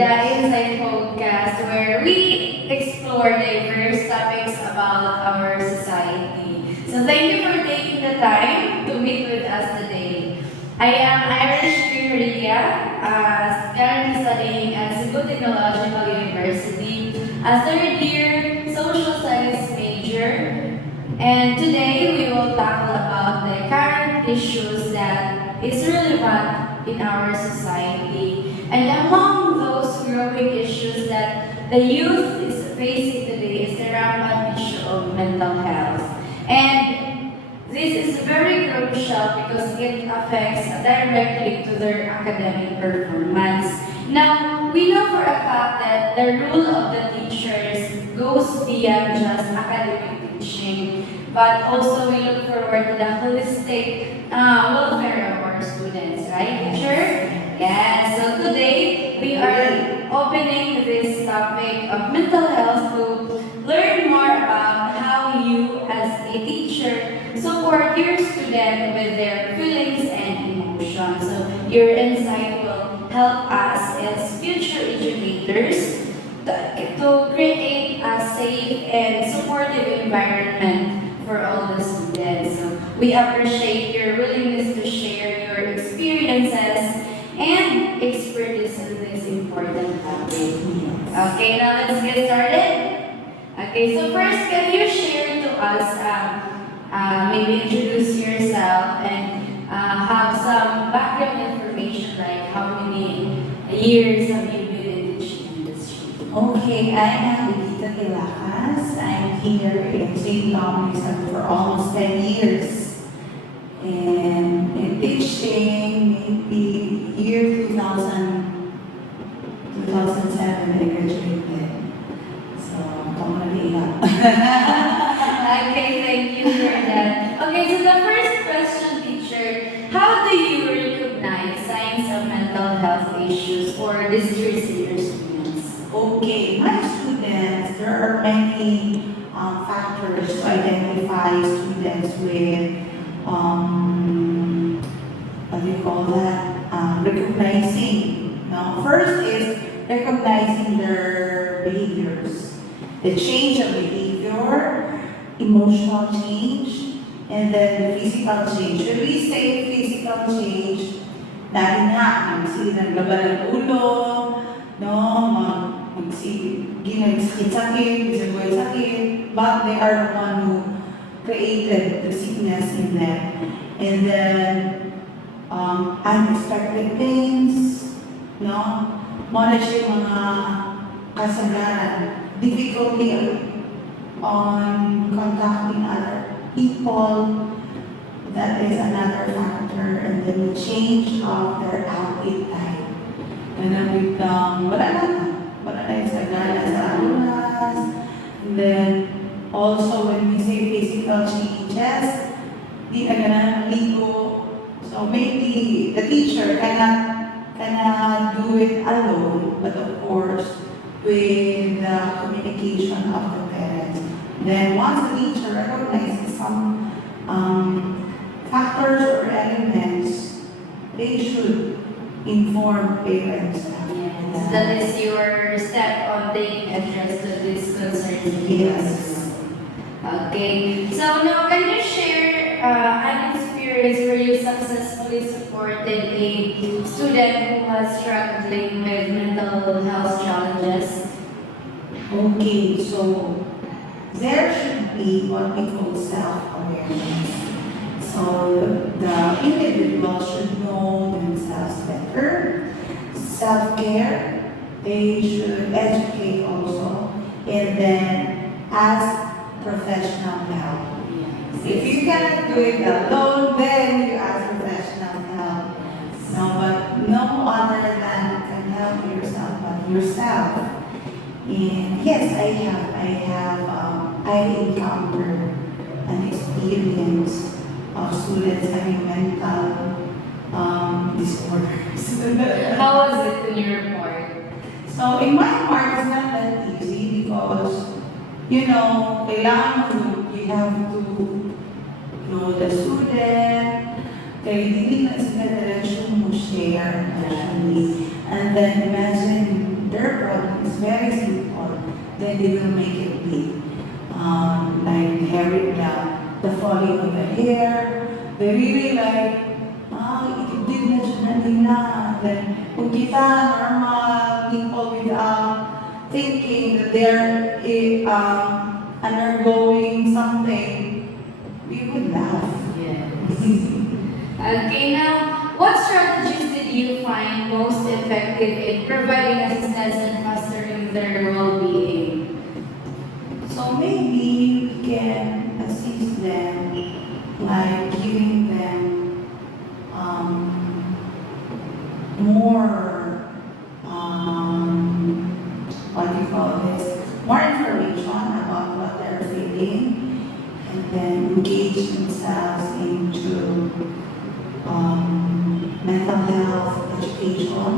the Insight Podcast, where we explore diverse topics about our society. So thank you for taking the time to meet with us today. I am Irish Ria, currently studying at Cebu Technological University, a third year social studies major. And today we will tackle about the current issues that is relevant in our society. And among those growing issues that the youth is facing today is the rampant issue of mental health. And this is very crucial because it affects directly to their academic performance. Now, we know for a fact that the role of the teachers goes beyond just academic teaching, but also we look forward to the holistic welfare of our students, right, teacher? Yes, so today we are opening this topic of mental health to learn more about how you as a teacher support your student with their feelings and emotions. So your insight will help us as future educators to create a safe and supportive environment for all the students. So we appreciate your willingness to share your experiences and expertise in this important topic. Okay, now let's get started. Okay, so first, can you share to us, maybe introduce yourself and have some background information like how many years have you been in the teaching industry? Okay, I am Benita Quilacas. I'm here in St. Thomas for almost 10 years. And in teaching, maybe year 2007, I graduated. So, I'm gonna be up. Okay, thank you for that. Okay, so the first question, teacher, how do you recognize signs of mental health issues or distress in your students? Okay, my students, there are many factors to identify students with, what do you call that, recognizing. Now, first is recognizing their behaviors, the change of behavior, emotional change, and then the physical change. When we say physical change, dahil nga, naglaba ng ulo, no, sakit-sakit, sakit, but they are the one who created the sickness in them. And then, unexpected pains, no, knowledge yung mga kasagaran, difficulty on contacting other people, that is another factor, and then the change of their appetite. And then wala na yung sagana sa oras. And then, also when we say physical changes, di na ganang ligo. So maybe the teacher cannot do it alone, but of course, with the communication of the parents. Then once the teacher recognizes some factors or elements, they should inform parents. Yes, that is your step on taking address to this concern. Yes. Okay, so now can you share an experience where you successfully supported a student who was struggling with mental health challenges? Okay, so there should be what we call self-awareness. So the individual should know themselves better. Self-care, they should educate also, and then ask professional help. If you cannot do it alone, then you ask professional help. No, but no other than can help yourself but yourself. And yes, I encountered an experience of students having mental disorders. How was it in your part? So in my part, it's not that easy because, kailangan you have to know the student, kaya hindi na sila diretsyon mo share actually. And then imagine then they will make it big. Like the falling of the hair, they really like, itibdib na siya na nila. Then, kung kita, normal people without thinking that they're undergoing something, we would laugh. Yes. Okay, now, what strategies did you find most effective in providing assistance and fostering their well-being? So maybe we can assist them, like giving them more, what do you call this, more information about what they're feeling, and then engage themselves into mental health education.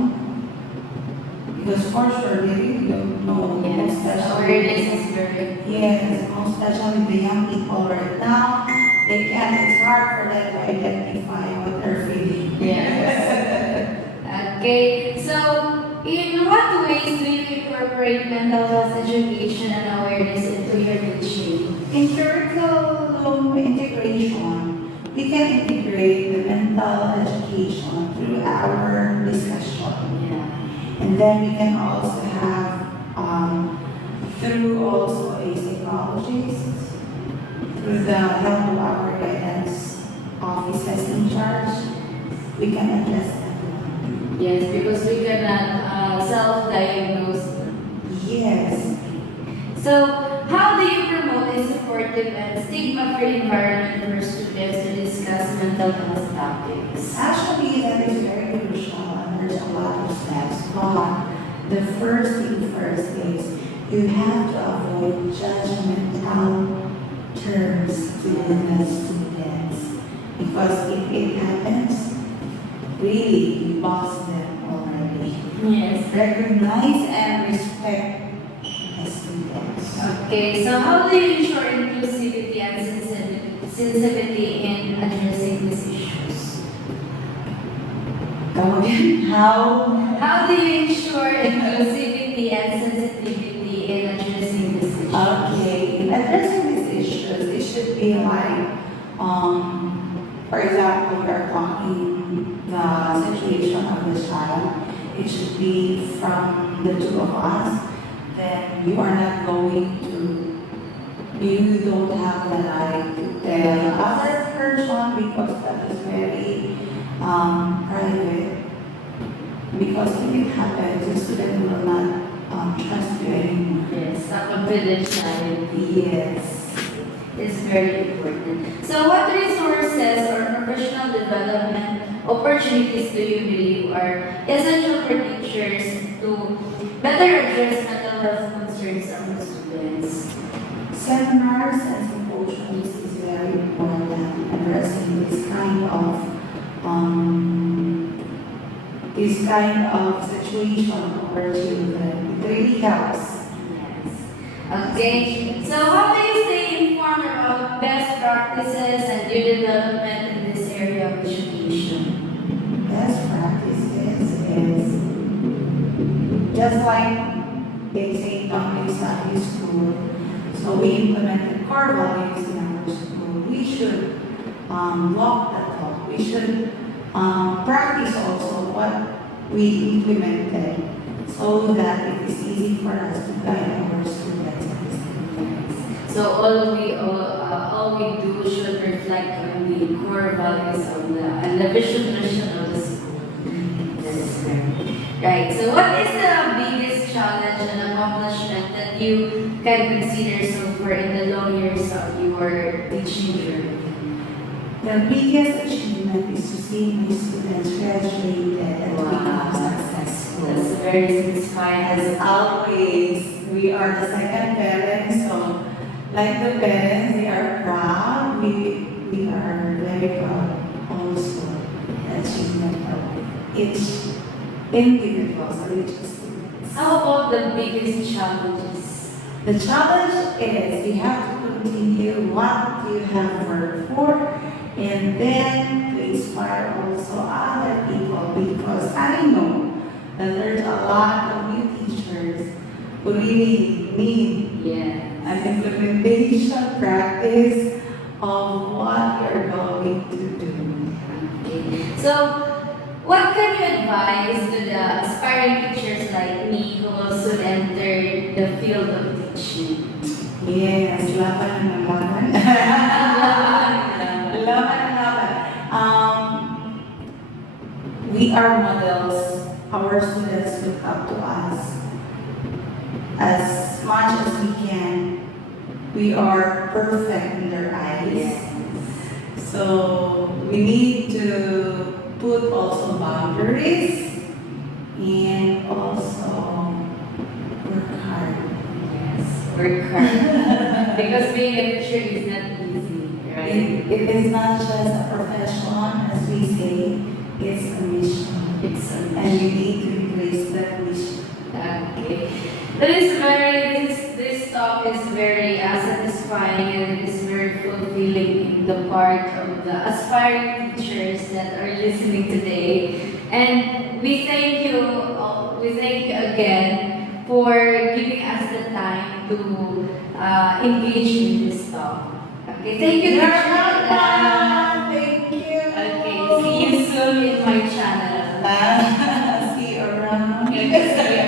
Because for sure, they really don't know, Yes, especially awareness is very yes, most especially the young people right now, it's hard for them to identify what they're feeling. Yes. Okay, so in what ways do you incorporate mental health education and awareness into your teaching? In curriculum integration, we can integrate the mental education through our discussion. Yeah. And then we can also have, through also a psychologist, through the help of our guidance officers in charge, we can address that one. Yes, because we cannot self-diagnose. Yes. So, how do you promote a supportive and stigma-free environment for students to discuss mental health topics? Actually, that is very crucial, and there's a lot of steps. But the first thing first is you have to avoid judgmental terms to the students. Because if it happens, really, you lost them already. Yes. Recognize and respect the students. Okay, so how do you ensure inclusivity and sensitivity in addressing these issues? Come again, how? How do you ensure inclusivity and sensitivity in addressing these issues? Okay, in addressing these issues, it should be like, for example, we are talking the situation of the child. It should be from the two of us. Then you are not going to, you don't have the right to tell other person because that is very private. Because if it happens, the student will not trust you anymore. Yes, the confidentiality Yes. is very important. So what resources or professional development opportunities do you believe are essential for teachers to better address mental health concerns among students? Seminars and symposiums is very important addressing this kind of situation for children. It really helps. Yes. Okay, so how do you stay informed about best practices and new development in this area of education? Best practices is just like they say in Sunday school. So we implemented core values in our school. We should walk that talk. We should practice also what we implemented so that it is easy for us to guide our students. So all we do should reflect on the core values of and the vision mission of the school. Yes, right. So what is the biggest challenge and accomplishment that you can consider so far in the long years of your teaching journey? The biggest achievement is to see my students graduated and become successful. That's very satisfying. As always, we are the second parents, so like the parents, they are proud. We are very proud also the achievement of each individual, so each student. How about the biggest challenges? The challenge is you have to continue what you have worked for and then to inspire also other people, because I know that there's a lot of new teachers who really need Yes. an implementation practice of what you're going to do. Okay. So, what can you advise to the aspiring teachers like me who will soon enter the field of teaching? Yes, laban ng laban. Laban ng laban. We are models. Our students look up to us as much as we can. We are perfect in their eyes. So we need to put also boundaries and also work hard. Yes, work hard. Because being a teacher is not easy, right? It is not just a profession, as we say, it's a mission. It's a And you need to embrace that mission. Okay. This talk is very satisfying and it is very fulfilling in the part of the aspiring teachers that are listening today. And we thank you again for giving us the time to engage in this talk. Okay, thank you, You're teacher. welcome. Thank you. Okay, see you soon in my channel. See you around. Okay, see you